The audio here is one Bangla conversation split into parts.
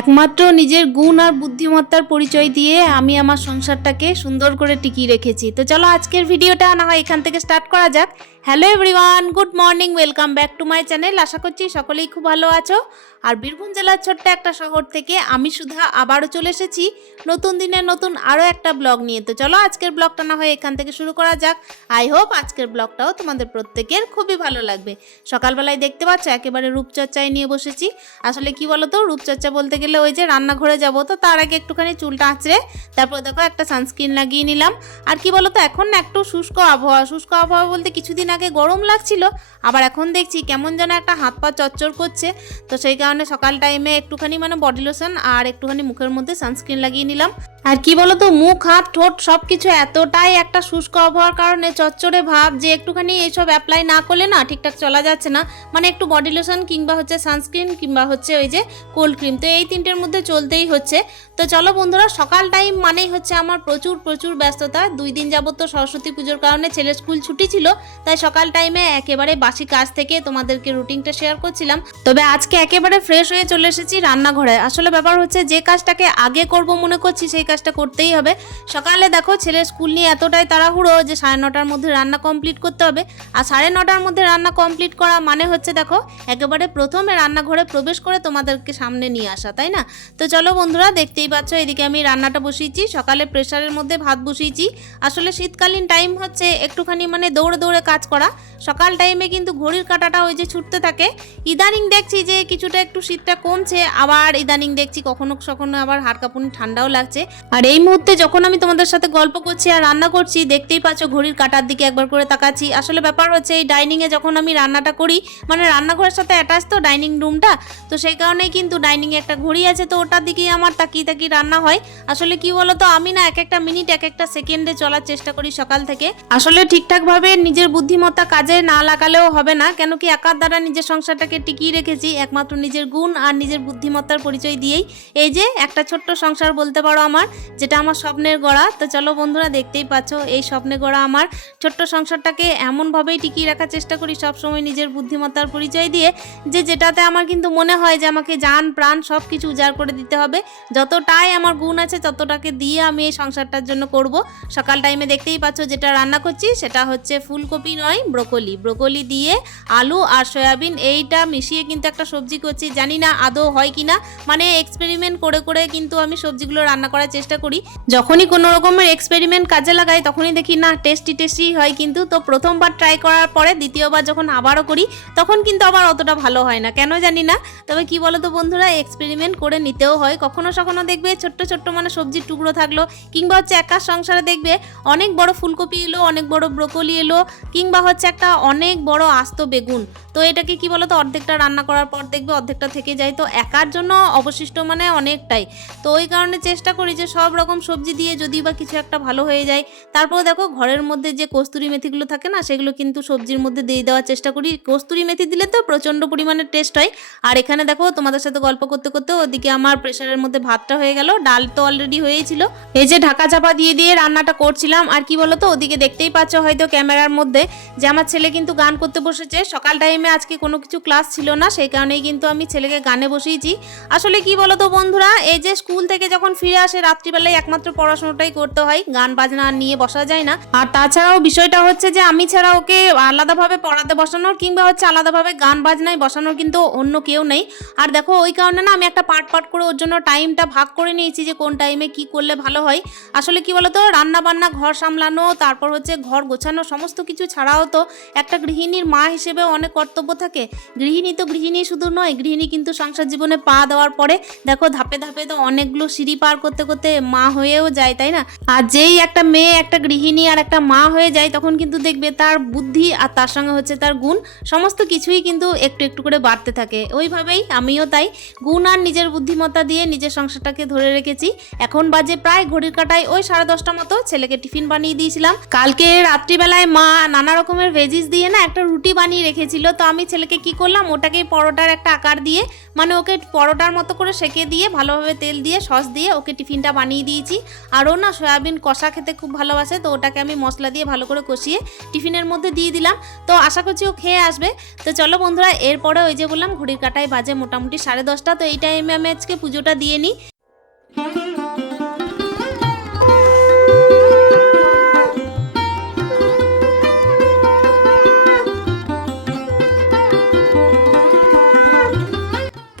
একমাত্র নিজের গুণ আর বুদ্ধিমত্তার পরিচয় দিয়ে আমি আমার সংসারটাকে সুন্দর করে টিকিয়ে রেখেছি। তো চলো আজকের ভিডিওটা না হয় এখান থেকে স্টার্ট করা যাক। Hello everyone good morning welcome back to my channel আশা করছি সকলেই খুব ভালো আছো। আর বীরভূম জেলার ছোট্ট একটা শহর থেকে আমি সুধা আবারও চলে এসেছি নতুন দিনের নতুন আরও একটা ব্লগ নিয়ে। তো চলো আজকের ব্লগটা না হয় এখান থেকে শুরু করা যাক। আই হোপ আজকের ব্লগটাও তোমাদের প্রত্যেকের খুবই ভালো লাগবে। সকালবেলায় দেখতে পাচ্ছ একেবারে রূপচর্চায় নিয়ে বসেছি। আসলে কি বলো তো রূপচর্চা বলতে গেলে ওই যে রান্নাঘরে যাব, তো তার আগে একটুখানি চুলটা আঁচড়ে তারপর দেখো একটা সানস্ক্রিন লাগিয়ে নিলাম। আর কি বলো তো এখন একটু শুষ্ক আবহাওয়া শুষ্ক আবহাওয়া বলতে কিছুদিন আগে গরম লাগছিল, আবার এখন দেখছি কেমন যেন একটা হাত পা চচ্চর করছে। তো সেই কারণে সকাল টাইমে একটুখানি মানে বডি লোশন আর একটুখানি মুখের মধ্যে সানস্ক্রিন লাগিয়ে নিলাম। আর কি বলো তো মুখ, হাত, ঠোঁট সব কিছু এতটাই একটা শুষ্ক আবহাওয়ার কারণে চচ্চরে ভাব যে একটুখানি এইসব অ্যাপ্লাই না করলে না ঠিকঠাক চলা যাচ্ছে না। মানে একটু বডি লোশন কিংবা হচ্ছে সানস্ক্রিন কিংবা হচ্ছে ওই যে কোল্ড ক্রিম তো এই তিনটের মধ্যে চলতেই হচ্ছে। তো চলো বন্ধুরা, সকাল টাইম মানেই হচ্ছে আমার প্রচুর প্রচুর ব্যস্ততা। দুই দিন যাবত তো সরস্বতী পুজোর কারণে ছেলের স্কুল ছুটি ছিল, তাই সকাল টাইমে একেবারে বাসি কাজ থেকে তোমাদেরকে রুটিনটা শেয়ার করছিলাম। তবে আজকে একেবারে ফ্রেশ হয়ে চলে এসেছি রান্নাঘরে। আসলে ব্যাপার হচ্ছে যে কাজটাকে আগে করব মনে করছি সেই কাজটা করতেই হবে। সকালে দেখো ছেলের স্কুল নিয়ে এতটাই তাড়াহুড়ো যে সাড়ে নটার মধ্যে রান্না কমপ্লিট করতে হবে। আর সাড়ে নটার মধ্যে রান্না কমপ্লিট করা মানে হচ্ছে দেখো, একেবারে প্রথমে রান্নাঘরে প্রবেশ করে তোমাদেরকে সামনে নিয়ে আসা, তাই না? তো চলো বন্ধুরা, দেখতেই পাচ্ছ এদিকে আমি রান্নাটা বসিয়েছি। সকালে প্রেশারের মধ্যে ভাত বসিয়েছি। আসলে শীতকালীন টাইম হচ্ছে একটুখানি মানে দৌড়ে দৌড়ে কাজ করা। সকাল টাইমে কিন্তু ঘড়ির কাঁটাটা ওই যে ছুটতে থাকে। ইদানিং দেখছি যে কিছুটা একটু শীতটা কমছে। আবার ইদানিং দেখছি কখনো কখনো আবার হাড় ঠান্ডাও লাগছে। আর এই মুহূর্তে যখন আমি তোমাদের সাথে গল্প করছি আর রান্না করছি, দেখতেই পাচ্ছ ঘড়ির কাঁটার দিকে একবার করে তাকাচ্ছি। আসলে ব্যাপার হচ্ছে এই ডাইনিংয়ে যখন আমি রান্নাটা করি মানে রান্নাঘরের সাথে অ্যাটাচ তো ডাইনিং রুমটা তো সেই কারণেই কিন্তু ডাইনিংয়ে একটা ঘড়ি আছে, তো ওটার দিকেই আমার তাকিয়ে তাকিয়ে রান্না হয়। আসলে কি বলো তো আমি না এক একটা মিনিট এক একটা সেকেন্ডে চলার চেষ্টা করি সকাল থেকে। আসলে ঠিকঠাকভাবে নিজের বুদ্ধিমত্তা কাজে না লাগালেও হবে না, কেন কি একার দ্বারা নিজের সংসারটাকে টিকিয়ে রেখেছি, একমাত্র নিজের গুণ আর নিজের বুদ্ধিমত্তার পরিচয় দিয়েই। এই যে, একটা ছোট্ট সংসার বলতে পারো আমার, যেটা আমার স্বপ্নের গড়া। তো চলো বন্ধুরা, দেখতেই পাচ্ছ, এই স্বপ্নে গড়া আমার। ছোট্ট সংসারটাকে এমনভাবেই টিকিয়ে রাখার চেষ্টা করি, সবসময় নিজের বুদ্ধিমত্তার পরিচয় দিয়ে, যে যেটাতে আমার কিন্তু মনে হয় যে আমাকে যান প্রাণ সব কিছু উজাড় করে দিতে হবে। যতটাই আমার গুণ আছে, ততটাকে দিয়ে আমি এই সংসারটার জন্য করব। সকাল টাইমে দেখতেই পাচ্ছ, যেটা রান্না করছি, সেটা হচ্ছে ফুলকপি নয় ব্রোকলি। ব্রোকলি দিয়ে আলু আর সয়াবিন এইটা মিশিয়ে কিন্তু একটা সবজি করছি। জানি না আদৌ হয় কিনা। মানে এক্সপেরিমেন্ট করে করে কিন্তু আমি সবজিগুলো রান্না করার চেষ্টা করি। যখনই কোনো রকমের এক্সপেরিমেন্ট কাজে লাগাই, তখনই দেখি, না টেস্টি টেস্টি হয় কিন্তু। তো প্রথমবার ট্রাই করার পরে দ্বিতীয়বার যখন আবারও করি, তখন কিন্তু আবার অতটা ভালো হয় না। কেন জানি না। তবে কি বলো তো বন্ধুরা এক্সপেরিমেন্ট করে নিতেও হয়। কখনো সখনো দেখবে ছোট্ট ছোট্ট মানে সবজির টুকরো থাকল, কিংবা হচ্ছে একা সংসারে দেখবে অনেক বড় ফুলকপি এলো, অনেক বড় ব্রোকলি এলো, কিংবা হচ্ছে একটা অনেক বড় আস্ত বেগুন। তো এটাকে কি বলো তো অর্ধেকটা রান্না করার পর দেখবে অর্ধেকটা থেকে যায়। তো একার জন্য অবশিষ্ট মানে অনেকটাই। তো ওই কারণে চেষ্টা করি যে সব রকম সবজি দিয়ে যদি বা কিছু একটা ভালো হয়ে যায়। তারপর দেখো ঘরের মধ্যে যে কস্তুরি মেথিগুলো থাকে না, সেগুলো কিন্তু সবজির মধ্যে দিয়ে দেওয়ার চেষ্টা করি। কস্তুরি মেথি দিলে তো প্রচণ্ড পরিমাণে টেস্ট হয়। আর এখানে দেখো তোমাদের সাথে গল্প করতে করতে ওদিকে আমার প্রেশারের মধ্যে ভাতটা হয়ে গেল। ডাল তো অলরেডি হয়েছিল। এই যে ঢাকা চাপা দিয়ে দিয়ে রান্নাটা করছিলাম। আর কি বলো তো ওদিকে দেখতেই পাচ্ছ হয়তো ক্যামেরার মধ্যে যে আমার ছেলে কিন্তু গান করতে বসেছে। সকাল টাইমে আজকে কোনো কিছু ক্লাস ছিল না, সেই কারণেই কিন্তু আমি ছেলেকে গানে বসিয়েছি। আসলে কি বলো তো বন্ধুরা, এই যে স্কুল থেকে যখন ফিরে আসে, রাত্রিবেলায় একমাত্র পড়াশোনাটাই করতে হয়, গান বাজনা নিয়ে বসা যায় না। আর তাছাড়াও বিষয়টা হচ্ছে যে, আমি ছাড়া ওকে আলাদাভাবে পড়াতে বসানোর কিংবা হচ্ছে আলাদাভাবে গান বাজনায় বসানোর কিন্তু অন্য কেউ নেই। আর দেখো, ওই কারণে না আমি একটা পার্ট পার্ট করে ওর জন্য টাইমটা ভাগ করে নিয়েছি যে, কোন টাইমে কি করলে ভালো হয়। আসলে কি বলতো রান্না বান্না ঘর সামলানো, তারপর হচ্ছে ঘর গোছানো, সমস্ত কিছু ছাড়াও তো একটা গৃহিণীর মা হিসেবে অনেক কর্তব্য থাকে। গৃহিণী তো গৃহিণী শুধু নয়, গৃহিণী কিন্তু সংসার জীবনে পা দেওয়ার পরে দেখো ধাপে ধাপে তো অনেকগুলো সিঁড়ি পার করতে করতে মা হয়েও যায়, তাই না? আর যেই একটা মেয়ে, একটা গৃহিণী আর একটা মা হয়ে যায়, তখন কিন্তু দেখবে তার বুদ্ধি আর তার সঙ্গে হচ্ছে তার গুণ সমস্ত কিছুই কিন্তু একটু একটু করে বাড়তে থাকে। ওইভাবেই আমিও তাই গুণ আর নিজের বুদ্ধিমত্তা দিয়ে নিজের সংসারটাকে ধরে রেখেছি। এখন বাজে প্রায় ঘড়ির কাটায়, ওই সাড়ে দশটা মতো ছেলেকে টিফিন বানিয়ে দিয়েছিলাম। কালকে রাত্রিবেলায় মা নানা রকমের ভেজিস দিয়ে না একটা রুটি বানিয়ে রেখেছিল। তো আমি ছেলেকে কি করলাম, ওটাকে পরোটার একটা আকার দিয়ে মানে ওকে পরোটার মতো করে সেকে দিয়ে, ভালোভাবে তেল দিয়ে, সস দিয়ে ওকে টিফিনটা বানিয়ে দিয়েছি। আর ও না সয়াবিন কষা খেতে খুব ভালোবাসে, তো ওটাকে আমি মশলা দিয়ে ভালো করে কষিয়ে টিফিনের মধ্যে দিয়ে দিলাম। তো আশা করছি ও খেয়ে আসবে। তো চলো বন্ধুরা, এরপরে ওই যে বললাম, ঘড়ির কাটায় বাজে মোটামুটি সাড়ে দশটা। তো এই টাইমে আমি আজকে পুজোটা দিয়ে নিই।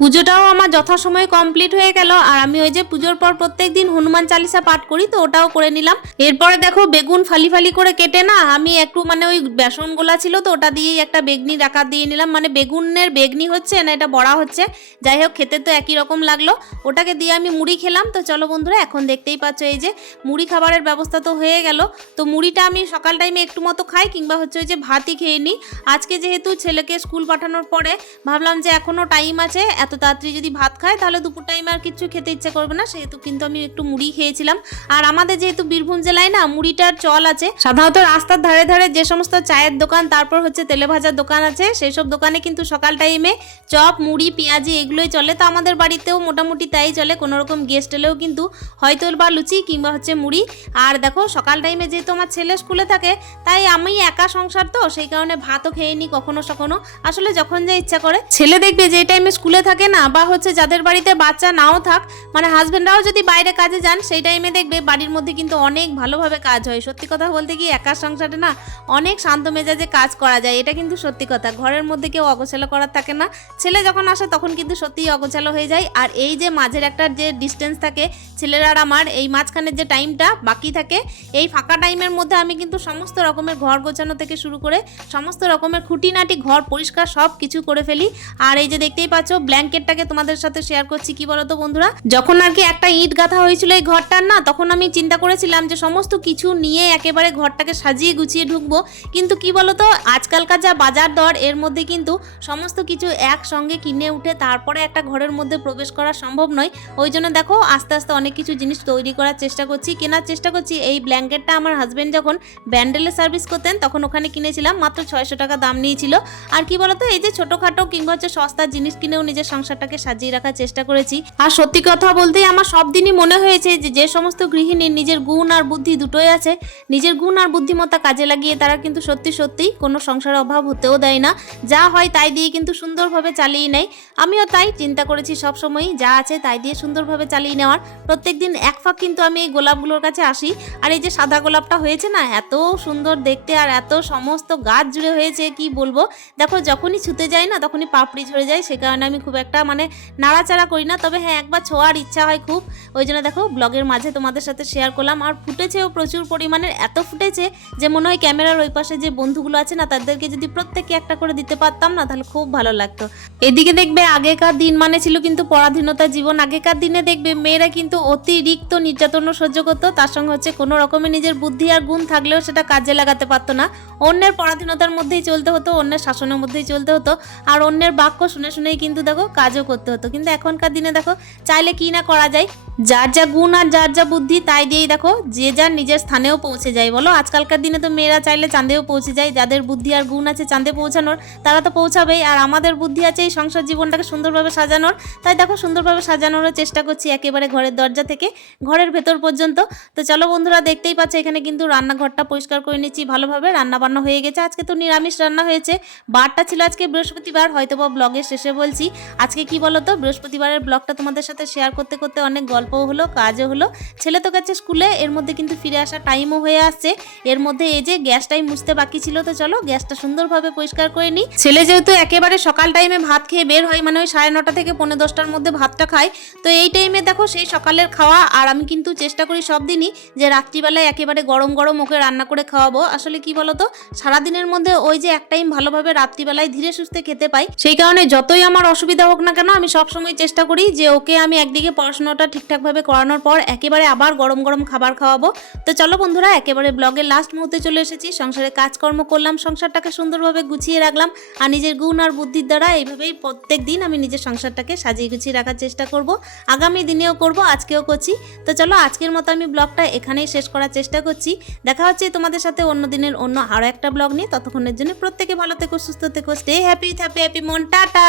পুজোটাও আমার যথাসময়ে কমপ্লিট হয়ে গেল। আর আমি ওই যে পুজোর পর প্রত্যেক দিন হনুমান চালিসা পাঠ করি, তো ওটাও করে নিলাম। এরপরে দেখো বেগুন ফালি ফালি করে কেটে না, আমি একটু মানে ওই বেসন গোলা ছিল তো, ওটা দিয়েই একটা বেগনি রাখা দিয়ে নিলাম। মানে বেগুনের বেগনি হচ্ছে না, এটা বড়া হচ্ছে। যাই হোক, খেতে তো একই রকম লাগল। ওটাকে দিয়ে আমি মুড়ি খেলাম। তো চলো বন্ধুরা, এখন দেখতেই পাচ্ছ এই যে মুড়ি খাবারের ব্যবস্থা তো হয়ে গেল। তো মুড়িটা আমি সকাল টাইমে একটু মতো খাই, কিংবা হচ্ছে ওই যে ভাতই খেয়ে নিই। আজকে যেহেতু ছেলেকে স্কুল পাঠানোর পরে, ভাবলাম যে এখনও টাইম আছে, এত তাড়াতাড়ি যদি ভাত খায়, তাহলে দুপুর টাইমে আর কিছু খেতে ইচ্ছে করবে না। সেহেতু কিন্তু আমি একটু মুড়ি খেয়েছিলাম। আর আমাদের যেহেতু বীরভূম জেলায় না মুড়িটার চল আছে, সাধারণত রাস্তার ধারে ধারে যে সমস্ত চায়ের দোকান, তারপর হচ্ছে তেলে ভাজার দোকান আছে সেই সব দোকানে কিন্তু সকাল টাইমে চপ, মুড়ি, পেঁয়াজি এগুলোই চলে। তো আমাদের বাড়িতেও মোটামুটি তাই চলে, কোনো রকম গেস্ট এলেও কিন্তু হয়তো বা লুচি কিংবা হচ্ছে মুড়ি। আর দেখো, সকাল টাইমে যেহেতু আমার ছেলে স্কুলে থাকে, তাই আমি একা সংসার তো, সেই কারণে ভাতও খেয়ে নিই কখনো সখনো। আসলে যখন যা ইচ্ছা করে। ছেলে দেখবে যে টাইমে স্কুলে থাকে না, বা হচ্ছে যাদের বাড়িতে বাচ্চা নাও থাক মানে হাজব্যান্ডরাও যদি বাইরে কাজে যান, সেই টাইমে দেখবে বাড়ির মধ্যে কিন্তু অনেক ভালোভাবে কাজ হয়। সত্যি কথা বলতে কি, একা সংসারে না অনেক শান্ত মেজাজে কাজ করা যায়, এটা কিন্তু সত্যি কথা। ঘরের মধ্যে কেউ অগোছালো করার থাকে না। ছেলে যখন আসে, তখন কিন্তু সত্যিই অগোছালো হয়ে যায়। আর এই যে মাঝের একটা যে ডিস্টেন্স থাকে, ছেলের আর আমার, এই মাঝখানের যে টাইমটা বাকি থাকে, এই ফাঁকা টাইমের মধ্যে আমি কিন্তু সমস্ত রকমের ঘর গোছানো থেকে শুরু করে, সমস্ত রকমের খুঁটিনাটি ঘর পরিষ্কার সব কিছু করে ফেলি। আর এই যে দেখতেই পাচ্ছ ব্ল্যাঙ্কেটটাকে তোমাদের সাথে শেয়ার করছি, কি বলতো বন্ধুরা? যখন আর কি একটা ইট গাঁথা হয়েছিল এই ঘরটার না, তখন আমি চিন্তা করেছিলাম যে সমস্ত কিছু নিয়ে একেবারে ঘরটাকে সাজিয়ে গুছিয়ে ঢুকবো। কিন্তু কি বলতো, আজকালকার যা বাজার দর, এর মধ্যে কিন্তু সমস্ত কিছু একসঙ্গে কিনে উঠে তারপরে একটা ঘরের মধ্যে প্রবেশ করা সম্ভব নয়। ওই জন্য দেখো, আস্তে আস্তে অনেক কিছু জিনিস তৈরি করার চেষ্টা করছি, কেনার চেষ্টা করছি। এই ব্ল্যাঙ্কেটটা আমার হাজব্যান্ড যখন ব্যান্ডেলে সার্ভিস করতেন, তখন ওখানে কিনেছিলাম, মাত্র ছয়শো টাকা দাম নিয়েছিল। আর কি বলতো, এই যে ছোটোখাটো কিংবা হচ্ছে সস্তার জিনিস কিনেও নিজের সংসারটাকে সাজিয়ে রাখার চেষ্টা করেছি। আর সত্যি কথা বলতেই আমার সব দিনই মনে হয়েছে যে যে সমস্ত গৃহিণীর নিজের গুণ আর বুদ্ধি দুটোই আছে। নিজের গুণ আর বুদ্ধিমত্তা কাজে লাগিয়ে তারা কিন্তু সত্যি সত্যিই কোনো সংসারের অভাব হতেও দেয় না। যা হয় তাই দিয়ে কিন্তু সুন্দরভাবে চালিয়ে নেয়। আমিও তাই চিন্তা করেছি সব সময়ই যা আছে তাই দিয়ে সুন্দরভাবে চালিয়ে নেওয়ার। প্রত্যেক দিন এক ফাঁক কিন্তু আমি এই গোলাপগুলোর কাছে আসি। আর এই যে সাদা গোলাপটা হয়েছে না, এত সুন্দর দেখতে আর এত সমস্ত গাছ জুড়ে হয়েছে, কি বলব? দেখো, যখনই ছুতে যাই না, তখনই পাপড়ি ঝরে যায়, সে কারণে আমি খুব একটা মানে নাড়াচাড়া করি না, তবে হ্যাঁ একবার ছোঁয়ার ইচ্ছা হয় খুব। ওই জন্য দেখো, ব্লগের মাঝে তোমাদের সাথে শেয়ার করলাম। আর ফুটেছেও প্রচুর পরিমাণের, এত ফুটেছে যে মনে হয় ক্যামেরার ওই পাশে যে বন্ধুগুলো আছে না, তাদেরকে যদি প্রত্যেককে একটা করে দিতে পারতাম না, তাহলে খুব ভালো লাগতো। এদিকে দেখবে আগেকার দিন মানে ছিল কিন্তু পরাধীনতা জীবন। আগেকার দিনে দেখবে মেয়েরা কিন্তু অতিরিক্ত নির্যাতনও সহ্য করতো। তার সঙ্গে হচ্ছে কোনো রকমের নিজের বুদ্ধি আর গুণ থাকলেও সেটা কাজে লাগাতে পারতো না। অন্যের পরাধীনতার মধ্যেই চলতে হতো, অন্যের শাসনের মধ্যেই চলতে হতো। আর অন্যের বাক্য শুনে শুনেই কিন্তু দেখো কাজও করতে হতো। কিন্তু এখনকার দিনে দেখো চাইলে কি না করা যায়? যার যা গুণ আর যার যা বুদ্ধি, তাই দিয়েই দেখো, যে যার নিজের স্থানেও পৌঁছে যায়। বলো, আজকালকার দিনে তো মেয়েরা চাইলে চাঁদেও পৌঁছে যায়। যাদের বুদ্ধি আর গুণ আছে চাঁদে পৌঁছানোর, তারা তো পৌঁছাবেই। আর আমাদের বুদ্ধি আছে এই সংসার জীবনটাকে সুন্দরভাবে সাজানোর। তাই দেখো, সুন্দরভাবে সাজানোরও চেষ্টা করছি একেবারে ঘরের দরজা থেকে, ঘরের ভেতর পর্যন্ত। তো চলো বন্ধুরা, দেখতেই পাচ্ছ, এখানে কিন্তু রান্নাঘরটা পরিষ্কার করে নিচ্ছি ভালোভাবে। রান্না বান্না হয়ে গেছে। আজকে তো নিরামিষ রান্না হয়েছে। বারটা ছিল আজকে বৃহস্পতিবার হয়তো বা ব্লগের শেষে বলছি। আজকে কি বলো তো বৃহস্পতিবারের ব্লগটা তোমাদের সাথে শেয়ার করতে করতে অনেক গল্পও হলো, কাজও হলো। ছেলে তো গেছে স্কুলে, এর মধ্যে কিন্তু ফিরে আসার টাইমও হয়ে আসছে। এর মধ্যে এই যে গ্যাসটাই মুছতে বাকি ছিল, তো চলো গ্যাসটা সুন্দরভাবে পরিষ্কার করে নিই। ছেলে যেহেতু একেবারে সকাল টাইমে ভাত খেয়ে বের হয় মানে ওই সাড়ে নটা থেকে পনেরো দশটার মধ্যে ভাতটা খায়, তো এই টাইমে দেখো সেই সকালের খাওয়া, আর আমি কিন্তু চেষ্টা করি সব দিনই যে রাত্রিবেলায় একেবারে গরম গরম ওকে রান্না করে খাওয়াবো। আসলে কি বলতো, সারাদিনের মধ্যে ওই যে এক টাইম ভালোভাবে রাত্রিবেলায় ধীরে সুস্থে খেতে পাই। সেই কারণে যতই আমার অসুবিধা হোক না কেন, আমি সবসময় চেষ্টা করি যে ওকে আমি একদিকে পড়াশোনাটা ঠিকঠাকভাবে করানোর পর একেবারে আবার গরম গরম খাবার খাওয়াবো। তো চলো বন্ধুরা, একেবারে ব্লগের লাস্ট মুহূর্তে চলে এসেছি। সংসারে কাজকর্ম করলাম, সংসারটাকে সুন্দরভাবে গুছিয়ে রাখলাম আর নিজের গুণ আর বুদ্ধির দ্বারা এইভাবেই প্রত্যেক দিন আমি নিজের সংসারটাকে সাজিয়ে গুছিয়ে রাখার চেষ্টা করব। আগামী দিনেও করব, আজকেও করছি। তো চলো আজকের মতো আমি ব্লগটা এখানেই শেষ করার চেষ্টা করছি। দেখা হচ্ছে তোমাদের সাথে অন্য দিনের অন্য আরও একটা ব্লগ নিয়ে। ততক্ষণের জন্য প্রত্যেকে ভালো থেকো, সুস্থ থেকো স্টে হ্যাপি হ্যাপি হ্যাপি মন। টাটা!